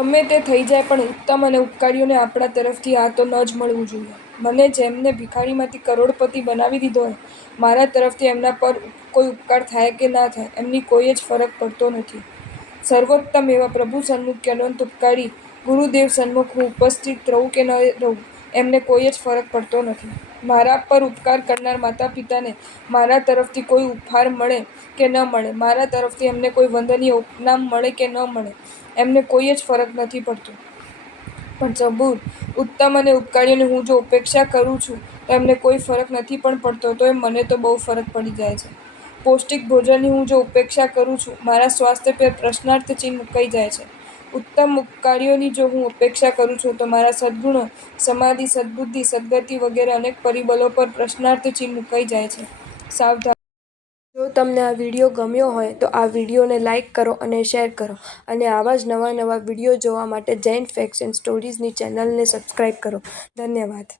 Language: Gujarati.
ગમે તે થઈ જાય પણ ઉત્તમ અને ઉપકારીઓને આપણા તરફથી આ તો ન જ મળવું જોઈએ. મને જેમને ભિખારીમાંથી કરોડપતિ બનાવી દીધો હોય, મારા તરફથી એમના પર કોઈ ઉપકાર થાય કે ના થાય એમની કોઈ જ ફરક પડતો નથી. સર્વોત્તમ એવા પ્રભુ સન્મુખ કે અનંત ઉપકારી ગુરુદેવ સન્મુખ હું ઉપસ્થિત રહું કે ન રહું એમને કોઈ જ ફરક પડતો નથી. મારા પર ઉપકાર કરનાર માતા પિતાને મારા તરફથી કોઈ ઉપહાર મળે કે ન મળે, મારા તરફથી એમને કોઈ વંદનીય ઉપનામ મળે કે ન મળે એમને કોઈ જ ફરક નથી પડતો. પણ સબૂર, ઉત્તમ અને ઉપકારીઓની હું જો ઉપેક્ષા કરું છું તો એમને કોઈ ફરક નથી પણ પડતો, તોય મને તો બહુ ફરક પડી જાય છે. પૌષ્ટિક ભોજનની હું જો ઉપેક્ષા કરું છું, મારા સ્વાસ્થ્ય પર પ્રશ્નાર્થ ચિહ્ન મુકાઈ જાય છે. ઉત્તમ ઉપકારીઓની જો હું ઉપેક્ષા કરું છું તો મારા સદ્ગુણો, સમાધિ, સદ્બુદ્ધિ, સદ્ગતિ વગેરે અનેક પરિબળો પર પ્રશ્નાર્થ ચિહ્ન મુકાઈ જાય છે. સાવધાન! જો તમને આ વિડીયો ગમ્યો હોય તો આ વિડીયોને લાઇક કરો અને શેર કરો અને આવા જ નવા વિડીયો જોવા માટે જૈન ફેક્ટ્સ એન્ડ સ્ટોરીઝની ચેનલને સબસ્ક્રાઇબ કરો. ધન્યવાદ.